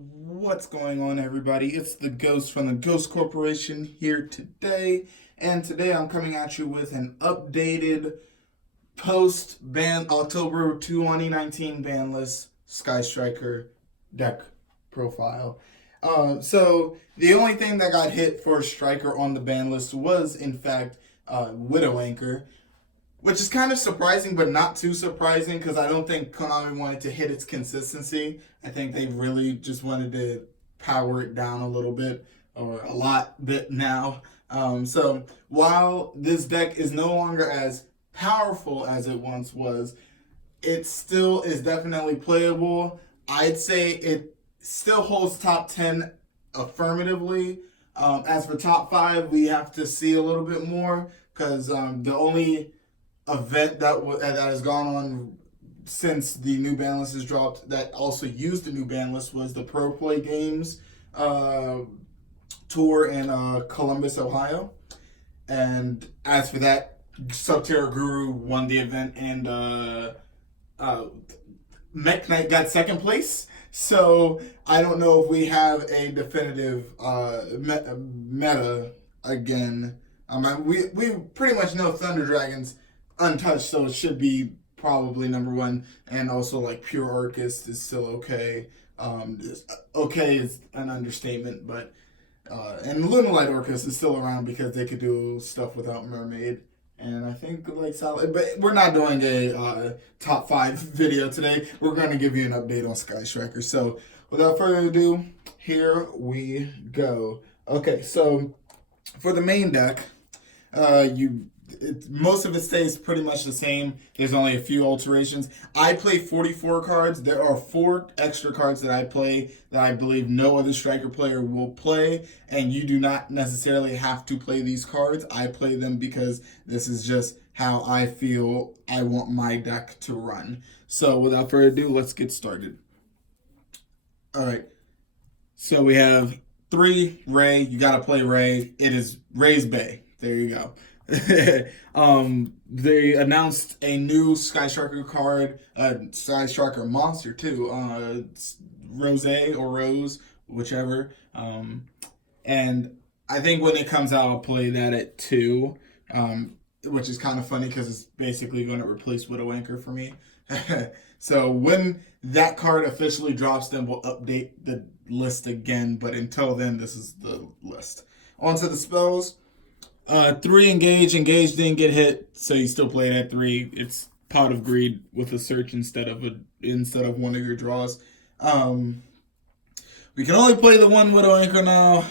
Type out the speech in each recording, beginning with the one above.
What's going on, everybody? It's the Ghost from the Ghost Corporation here today, and today I'm coming at you with an updated post ban October 2019 ban list Sky Striker deck profile. So the only thing that got hit for Striker on the ban list was, in fact, Widow Anchor, which is kind of surprising, but not too surprising because I don't think Konami wanted to hit its consistency. I think they really just wanted to power it down a little bit, or a lot bit now. So while this deck is no longer as powerful as it once was, it still is definitely playable. I'd say it still holds top 10 affirmatively. As for top 5, we have to see a little bit more because the only event that has gone on since the new ban list has dropped that also used the new ban list was the Pro Play Games tour in Columbus, Ohio. And as for that, Subterra Guru won the event, and Mech Knight got second place. So I don't know if we have a definitive meta again. We pretty much know Thunder Dragons untouched, so it should be probably number one. And also, like, Pure Arcus is still okay. Okay is an understatement, but and Lunalight Orcus is still around because they could do stuff without Mermaid. And I think, like, solid, but we're not doing a top 5 video today. We're going to give you an update on Sky Striker. So without further ado, here we go. Okay, so for the main deck, most of it stays pretty much the same. There's only a few alterations. I play 44 cards. There are 4 extra cards that I play that I believe no other striker player will play, and you do not necessarily have to play these cards. I play them because this is just how I feel I want my deck to run. So without further ado, let's get started. All right. So we have 3 Ray. You got to play Ray. It is Ray's Bay. There you go. They announced a new Sky Striker card, Sky Striker monster too, Rose or Rose, whichever. And I think when it comes out, I'll play that at 2, which is kind of funny because it's basically going to replace Widow Anchor for me. So when that card officially drops, then we'll update the list again. But until then, this is the list. On to the spells. 3 engage. Engage didn't get hit, so you still play it at 3. It's Pot of Greed with a search instead of one of your draws. We can only play the one Widow Anchor now.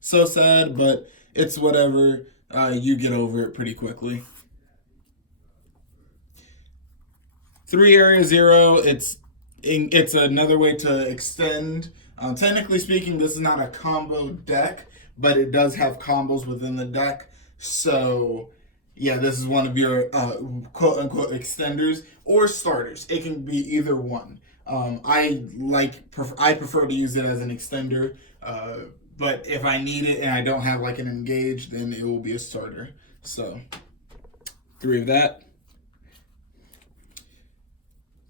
So sad, but it's whatever. You get over it pretty quickly. 3 area 0. It's another way to extend. Technically speaking, this is not a combo deck, but it does have combos within the deck. So, yeah, this is one of your quote-unquote extenders or starters. It can be either one. I prefer to use it as an extender, but if I need it and I don't have, like, an engage, then it will be a starter. So, 3 of that.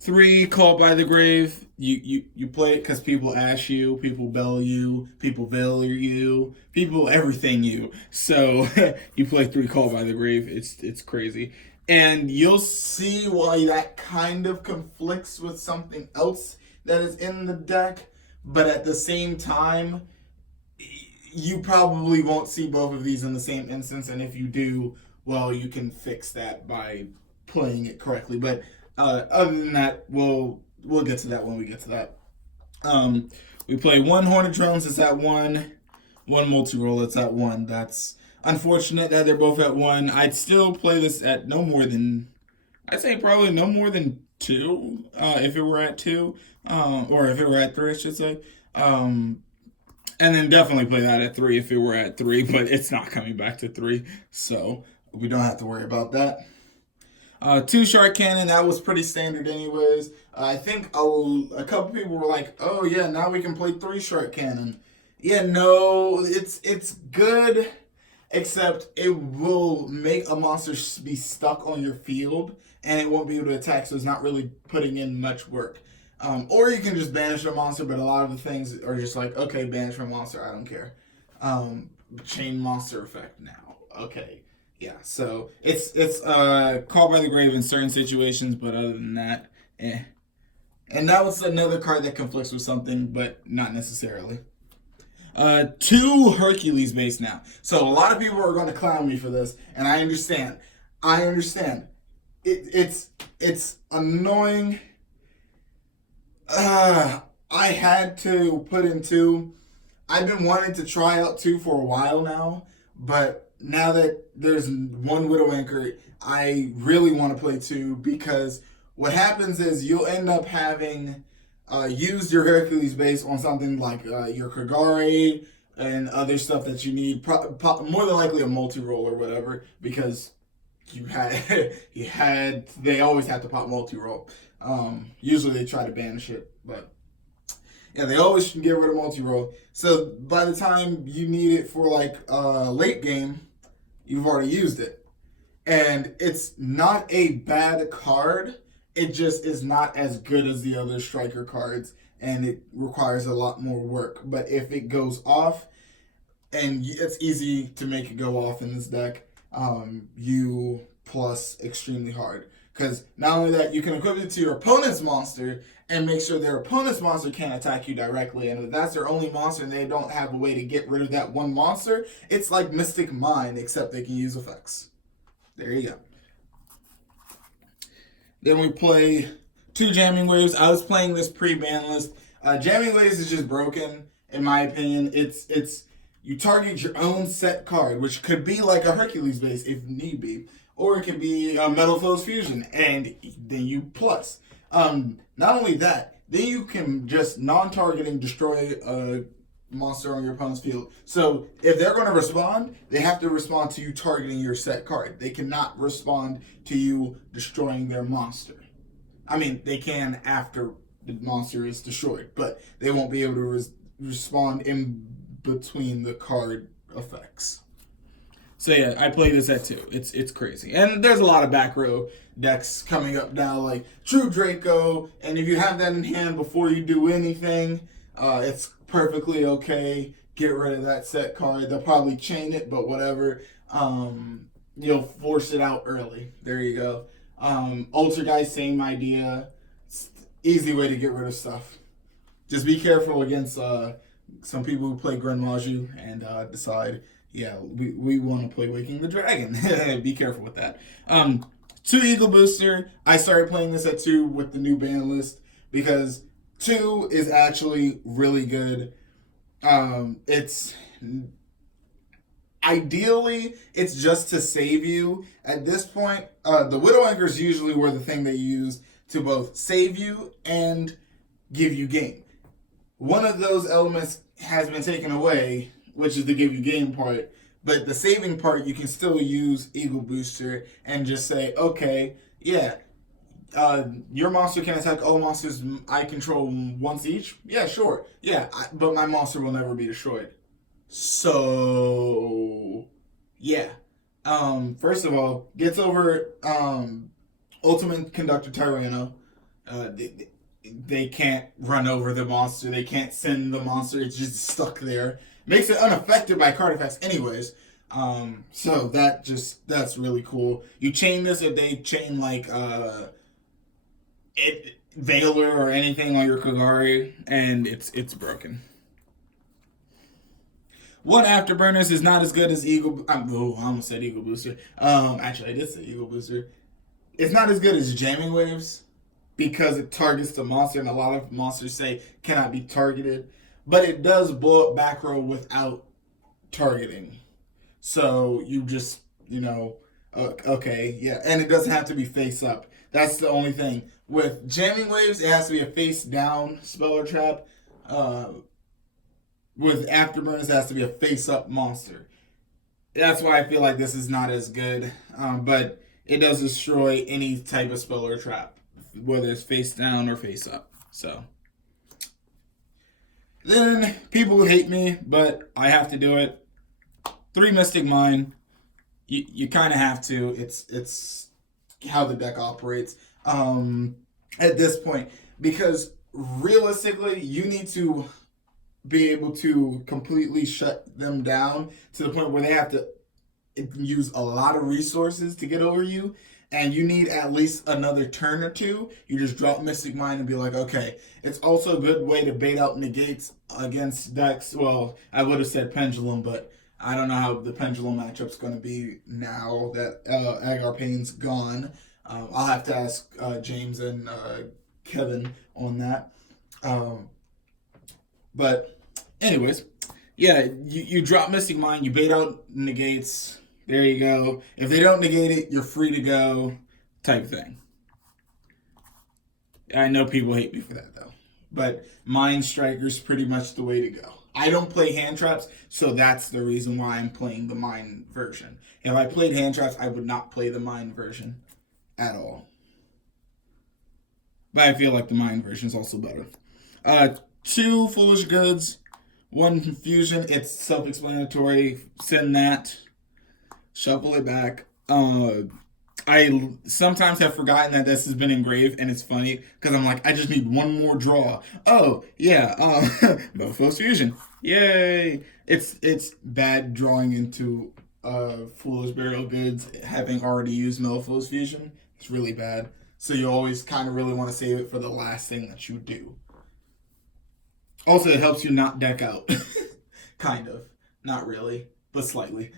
3 Called by the Grave. You play it because people ash you, people bell you, people veil you, people everything you. So you play 3 Called by the Grave. It's crazy, and you'll see why that kind of conflicts with something else that is in the deck. But at the same time, you probably won't see both of these in the same instance, and if you do, well, you can fix that by playing it correctly. But other than that, we'll get to that when we get to that. We play 1 Hornet Drones, it's at 1. 1 multi-roll, it's at 1. That's unfortunate that they're both at 1. I'd still play this at no more than, I'd say probably no more than 2, if it were at 2, or if it were at 3, I should say. And then definitely play that at 3 if it were at 3, but it's not coming back to 3, so we don't have to worry about that. 2 Shark Cannon, that was pretty standard anyways. I think a couple people were like, oh yeah, now we can play 3 Shark Cannon. Yeah, no, it's good, except it will make a monster be stuck on your field, and it won't be able to attack, so it's not really putting in much work. Or you can just banish a monster, but a lot of the things are just like, okay, banish a monster, I don't care. Chain monster effect now. Okay. Yeah, so it's called by the grave in certain situations, but other than that, eh. And that was another card that conflicts with something, but not necessarily. Two Hercules base now. So a lot of people are going to clown me for this, and I understand. I understand. It's annoying. I had to put in two. I've been wanting to try out two for a while now, but now that there's one Widow Anchor, I really want to play two because what happens is you'll end up having used your Hercules base on something like your Kagare and other stuff that you need. More than likely a multi-roll or whatever because you had they always have to pop multi-roll. Usually they try to banish it, but yeah, they always can get rid of multi-roll. So by the time you need it for like late game, you've already used it. And it's not a bad card. It just is not as good as the other striker cards, and it requires a lot more work. But if it goes off, and it's easy to make it go off in this deck, you plus extremely hard. Because not only that, you can equip it to your opponent's monster and make sure their opponent's monster can't attack you directly. And if that's their only monster and they don't have a way to get rid of that one monster, it's like Mystic Mind, except they can use effects. There you go. Then we play two Jamming Waves. I was playing this pre-ban list. Jamming Waves is just broken, in my opinion. It's you target your own set card, which could be like a Hercules base if need be, or it could be a Metal Foes Fusion, and then you plus. Not only that, then you can just non-targeting destroy a monster on your opponent's field. So if they're going to respond, they have to respond to you targeting your set card. They cannot respond to you destroying their monster. I mean, they can after the monster is destroyed, but they won't be able to respond in between the card effects. So yeah, I play this at 2. It's crazy. And there's a lot of back row decks coming up now, like True Draco, and if you have that in hand before you do anything, it's perfectly okay. Get rid of that set card. They'll probably chain it, but whatever. You'll force it out early. There you go. Ultra Guy, same idea. It's easy way to get rid of stuff. Just be careful against some people who play Grand Maju and decide, yeah, we want to play Waking the Dragon. Be careful with that. 2 Eagle Booster. I started playing this at 2 with the new ban list because 2 is actually really good. It's ideally it's just to save you at this point. The Widow Anchors usually were the thing they use to both save you and give you game. One of those elements has been taken away, which is the give you game part. But the saving part, you can still use Eagle Booster and just say, okay, yeah, your monster can attack all monsters I control once each. Yeah, sure. Yeah, but my monster will never be destroyed. So, yeah. First of all, gets over Ultimate Conductor Tyranno. They can't run over the monster. They can't send the monster. It's just stuck there. Makes it unaffected by card effects anyways. So that's really cool. You chain this if they chain like Veiler or anything on your Kagari, and it's broken. One Afterburners is not as good as Eagle. I almost said Eagle Booster. Actually, I did say Eagle Booster. It's not as good as Jamming Waves because it targets the monster, and a lot of monsters say cannot be targeted. But it does blow up back row without targeting. So you just, okay, yeah. And it doesn't have to be face up. That's the only thing. With Jamming Waves, it has to be a face down spell or trap. With Afterburners, it has to be a face up monster. That's why I feel like this is not as good. But it does destroy any type of spell or trap, whether it's face down or face up. So then people hate me, but I have to do it. 3 Mystic Mind. You kind of have to. It's how the deck operates at this point, because realistically, you need to be able to completely shut them down to the point where they have to use a lot of resources to get over you, and you need at least another turn or two. You just drop Mystic Mind and be like, okay. It's also a good way to bait out negates against decks. Well, I would have said Pendulum, but I don't know how the Pendulum matchup's going to be now that Agar Payne's gone. I'll have to ask James and Kevin on that. Um, but, anyways, yeah, you drop Mystic Mind, you bait out negates. There you go. If they don't negate it, you're free to go, type thing. I know people hate me for that though, but Mind Striker's pretty much the way to go. I don't play hand traps, so that's the reason why I'm playing the Mind version. If I played hand traps, I would not play the Mind version at all. But I feel like the Mind version is also better. Two Foolish Goods, one Confusion. It's self-explanatory. Send that. Shuffle it back. I sometimes have forgotten that this has been engraved, and it's funny because I'm like, I just need one more draw. Oh yeah, Mofos Fusion, yay! It's bad drawing into Foolish Burial Goods having already used Mofos Fusion. It's really bad. So you always kind of really want to save it for the last thing that you do. Also, it helps you not deck out, kind of, not really, but slightly.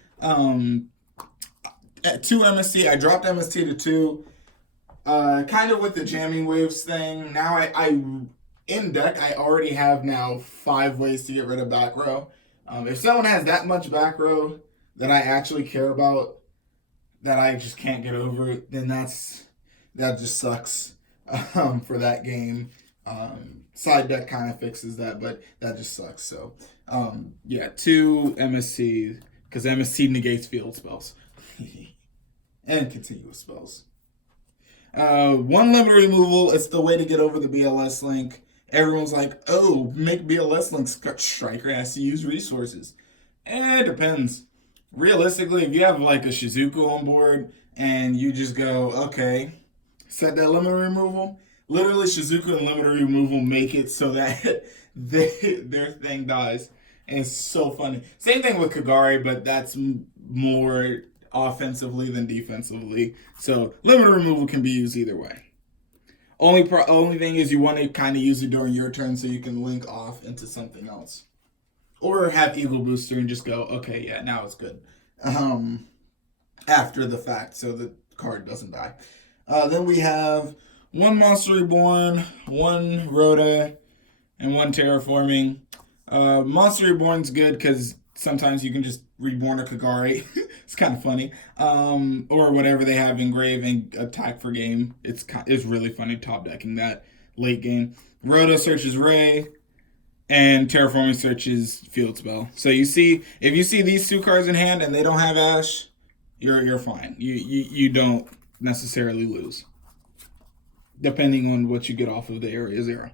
At 2 MST, I dropped MST to 2. Kind of with the jamming waves thing. Now I in deck I already have now 5 ways to get rid of back row. If someone has that much back row that I actually care about, that I just can't get over, then that just sucks for that game. Side deck kind of fixes that, but that just sucks. So yeah, 2 MST because MST negates field spells. And continuous spells. One limit removal is the way to get over the BLS link. Everyone's like, oh, make BLS links. Striker has to use resources. It depends. Realistically, if you have like a Shizuku on board and you just go, okay, set that limit removal. Literally, Shizuku and limit removal make it so that their thing dies. And it's so funny. Same thing with Kagari, but that's more offensively than defensively. So limit removal can be used either way. Only thing is you want to kind of use it during your turn so you can link off into something else. Or have Eagle Booster and just go, okay, yeah, now it's good. After the fact, so the card doesn't die. Then we have 1 Monster Reborn, 1 Rhoda, and 1 Terraforming. Monster Reborn's good because sometimes you can just reborn a Kagari. It's kind of funny. Or whatever they have engraved and attack for game. It's really funny top decking that late game. Rhoda searches Ray, and Terraforming searches Field Spell. So if you see these 2 cards in hand and they don't have Ash, you're fine. You don't necessarily lose, depending on what you get off of the Area Zero.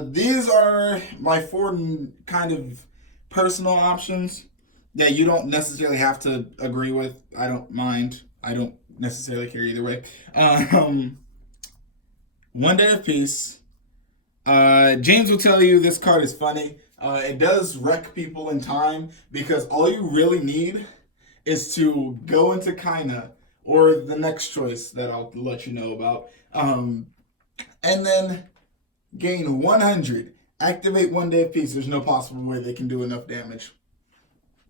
These are my 4 kind of personal options that you don't necessarily have to agree with. I don't mind. I don't necessarily care either way. 1 Day of Peace. James will tell you this card is funny. It does wreck people in time because all you really need is to go into Kaina or the next choice that I'll let you know about. And then gain 100. Activate 1 Day of Peace. There's no possible way they can do enough damage.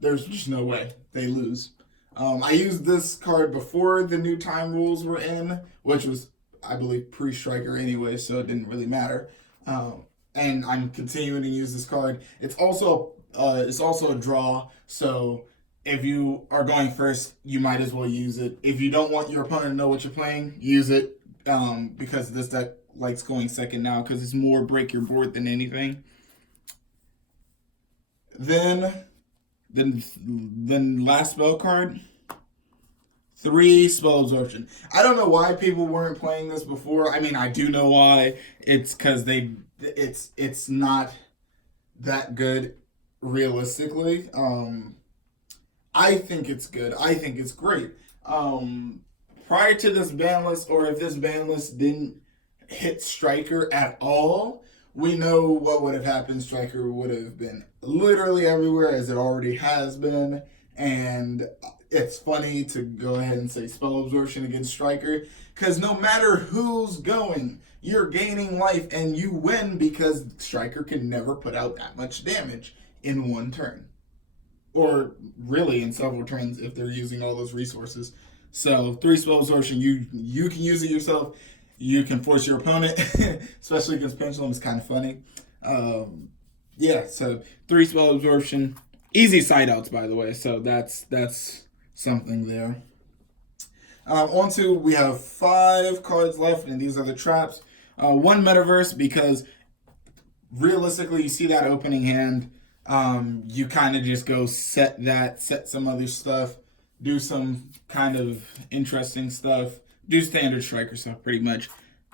There's just no way. They lose. I used this card before the new time rules were in, which was, I believe, pre-Striker anyway, so it didn't really matter. And I'm continuing to use this card. It's also a draw, so if you are going first, you might as well use it. If you don't want your opponent to know what you're playing, use it, because this deck likes going second now because it's more break your board than anything. Then last spell card, 3 Spell Absorption. I don't know why people weren't playing this before. I mean, I do know why. It's because it's not that good realistically. I think it's good. I think it's great. Prior to this ban list, or if this ban list didn't hit Striker at all, we know what would have happened. Striker would have been literally everywhere, as it already has been. And it's funny to go ahead and say spell absorption against Striker, because no matter who's going, you're gaining life and you win because Striker can never put out that much damage in one turn. Or really in several turns if they're using all those resources. So 3 spell absorption, you can use it yourself. You can force your opponent, especially against Pendulum. It's kind of funny. Yeah, so 3 spell absorption. Easy side outs, by the way. So that's something there. We have 5 cards left, and these are the traps. 1 Metaverse, because realistically, you see that opening hand. You kind of just go set some other stuff, do some kind of interesting stuff, do standard Striker stuff pretty much.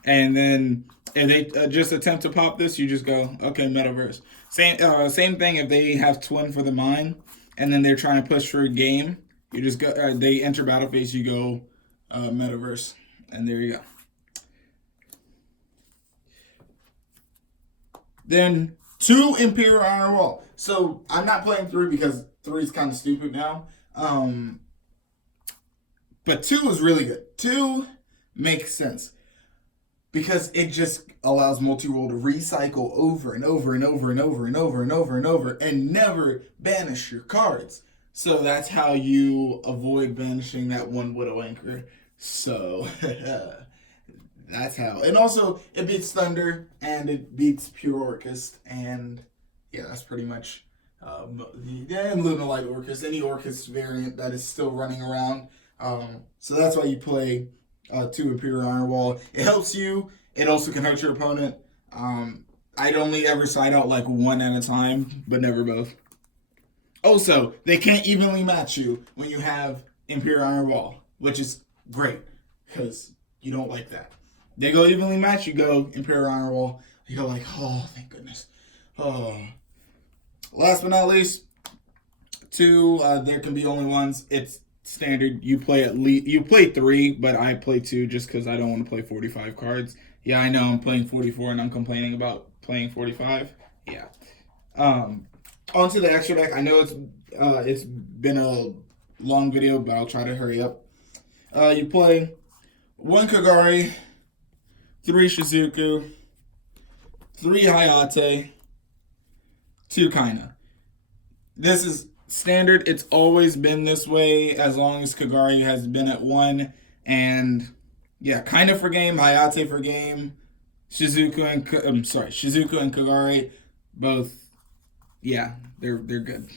And then if they just attempt to pop this, you just go, okay, Metaverse. Same thing if they have Twin for the mine, and then they're trying to push for a game. You just go, they enter battle phase, you go Metaverse, and there you go. Then 2 Imperial Iron Wall. So I'm not playing 3 because 3 is kind of stupid now. But 2 is really good. 2 makes sense because it just allows multi-roll to recycle over and over and over and over and over and over and over and never banish your cards. So that's how you avoid banishing that 1 Widow Anchor. So that's how. And also, it beats Thunder and it beats Pure Orcust. And yeah, that's pretty much and Luna Light Orcust, any Orcust variant that is still running around. So that's why you play 2 Imperial Iron Wall. It helps you. It also can hurt your opponent. I'd only ever side out like 1 at a time, but never both. Also, they can't evenly match you when you have Imperial Iron Wall, which is great because you don't like that. They go evenly match, you go Imperial Iron Wall. You go like, oh, thank goodness. Oh. Last but not least, 2. There can be only ones. It's standard. You play 3, but I play 2 just because I don't want to play 45 cards. Yeah, I know I'm playing 44 and I'm complaining about playing 45. Yeah. Onto the extra deck. I know it's been a long video, but I'll try to hurry up. You play 1 Kagari, 3 Shizuku, 3 Hayate, 2 Kaina. This is standard. It's always been this way as long as Kagari has been at 1. And yeah, Kaina for game, Hayate for game, Shizuku and Kagari both. Yeah, they're good.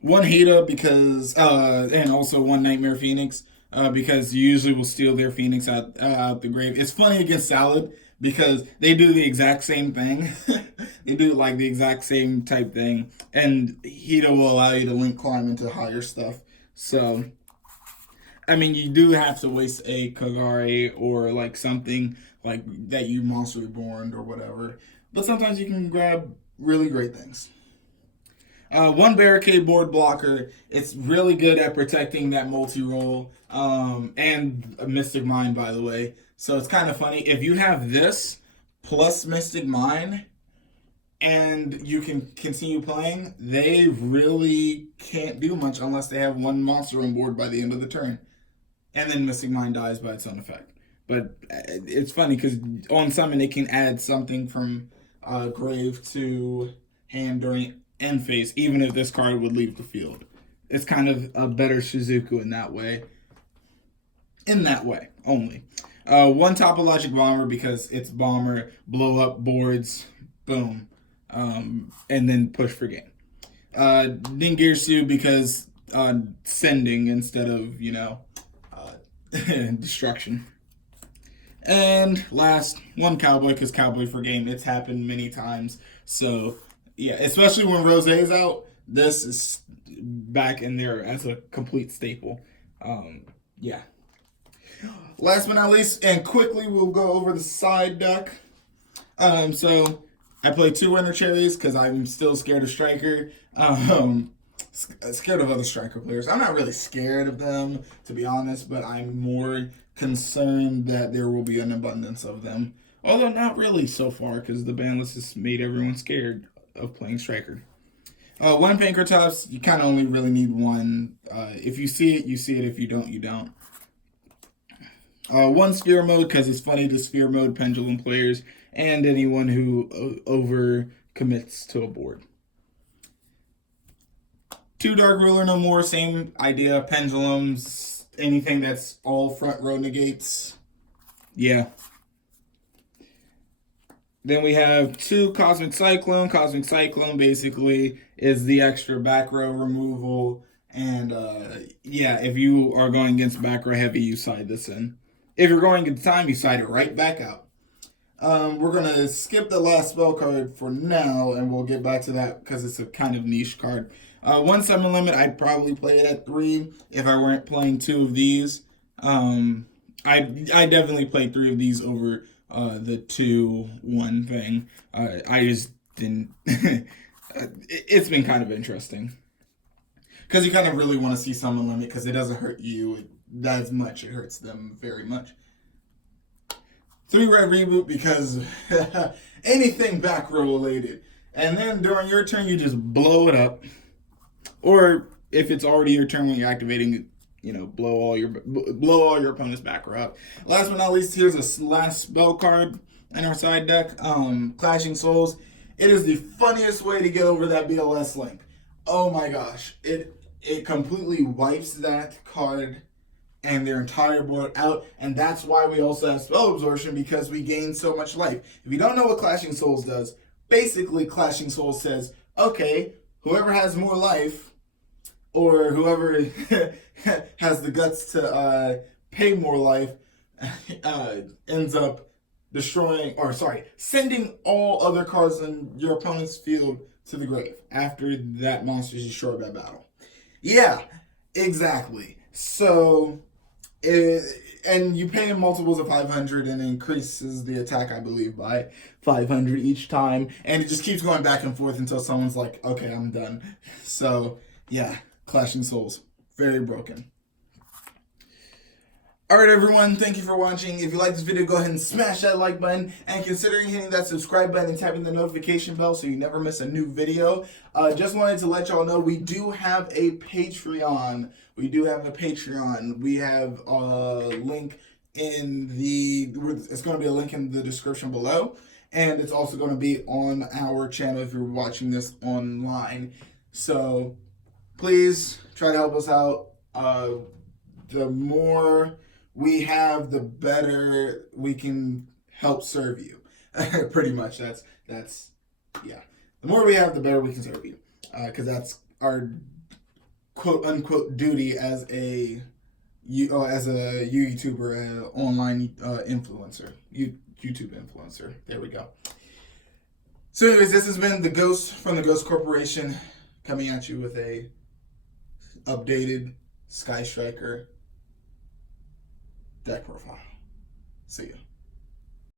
1 Hida because and also 1 Nightmare Phoenix because you usually will steal their Phoenix out the grave. It's funny against Salad because they do the exact same thing. They do like the exact same type thing, and Hida will allow you to link climb into higher stuff. So, I mean, you do have to waste a Kagari or like something like that you Monster Reborn or whatever. But sometimes you can grab really great things. 1 Barricade Board Blocker. It's really good at protecting that multi-roll and a Mystic Mine, by the way. So it's kind of funny. If you have this plus Mystic Mine and you can continue playing, they really can't do much unless they have 1 monster on board by the end of the turn. And then Mystic Mine dies by its own effect. But it's funny because on summon they can add something from grave to hand during end phase, even if this card would leave the field. It's kind of a better Shizuku in that way. In that way, only. 1 Topologic Bomber because it's bomber, blow up boards, boom. And then push for game. Dingirsu because sending instead of, destruction. And last, 1 Cowboy because Cowboy for game. It's happened many times. So, yeah, especially when Rosé's out, this is back in there as a complete staple. Yeah. Last but not least, and quickly we'll go over the side deck. So I play 2 Winter Cherries because I'm still scared of Striker. scared of other striker players. I'm not really scared of them, to be honest, but I'm more concerned that there will be an abundance of them. Although not really so far, because the ban list has made everyone scared of playing striker. One Pankratops, you kind of only really need one. If you see it, you see it. If you don't, you don't. One sphere mode, because it's funny to sphere mode pendulum players and anyone who over commits to a board. Two Dark Ruler no more, same idea. Pendulums, anything that's all front row negates. Yeah. Then we have two Cosmic Cyclone. Cosmic Cyclone basically is the extra back row removal. And yeah, if you are going against back row heavy, you side this in. If you're going at the time, you side it right back out. We're going to skip the last spell card for now, and we'll get back to that because it's a kind of niche card. One summon limit, I'd probably play it at 3 if I weren't playing 2 of these. I definitely played 3 of these over the 2-1 thing. I just didn't. It's been kind of interesting. Because you kind of really want to see summon limit because it doesn't hurt you as much. It hurts them very much. 3 red reboot because anything back row related. And then during your turn, you just blow it up. Or if it's already your turn when you're activating, blow all your opponent's back row up. Last but not least, here's a last spell card in our side deck. Clashing Souls. It is the funniest way to get over that BLS link. Oh my gosh. It completely wipes that card and their entire board out, and that's why we also have spell absorption, because we gain so much life. If you don't know what Clashing Souls does, basically Clashing Souls says, okay, whoever has more life, or whoever has the guts to pay more life, ends up sending all other cards in your opponent's field to the grave after that monster is destroyed by battle. Yeah, exactly. So, and you pay in multiples of 500 and it increases the attack, I believe, by 500 each time. And it just keeps going back and forth until someone's like, okay, I'm done. So, yeah, Clashing Souls. Very broken. Alright everyone, thank you for watching. If you like this video, go ahead and smash that like button, and considering hitting that subscribe button and tapping the notification bell so you never miss a new video. Just wanted to let y'all know we do have a Patreon. We have a link it's going to be a link in the description below, and it's also going to be on our channel if you're watching this online. So please try to help us out. The more we have, the better we can help serve you. Pretty much, that's yeah. The more we have, the better we can serve you, because that's our quote unquote duty as a YouTuber, an online influencer, YouTube influencer. There we go. So, anyways, this has been the Ghost from the Ghost Corporation, coming at you with a updated Sky Striker deck profile. See ya.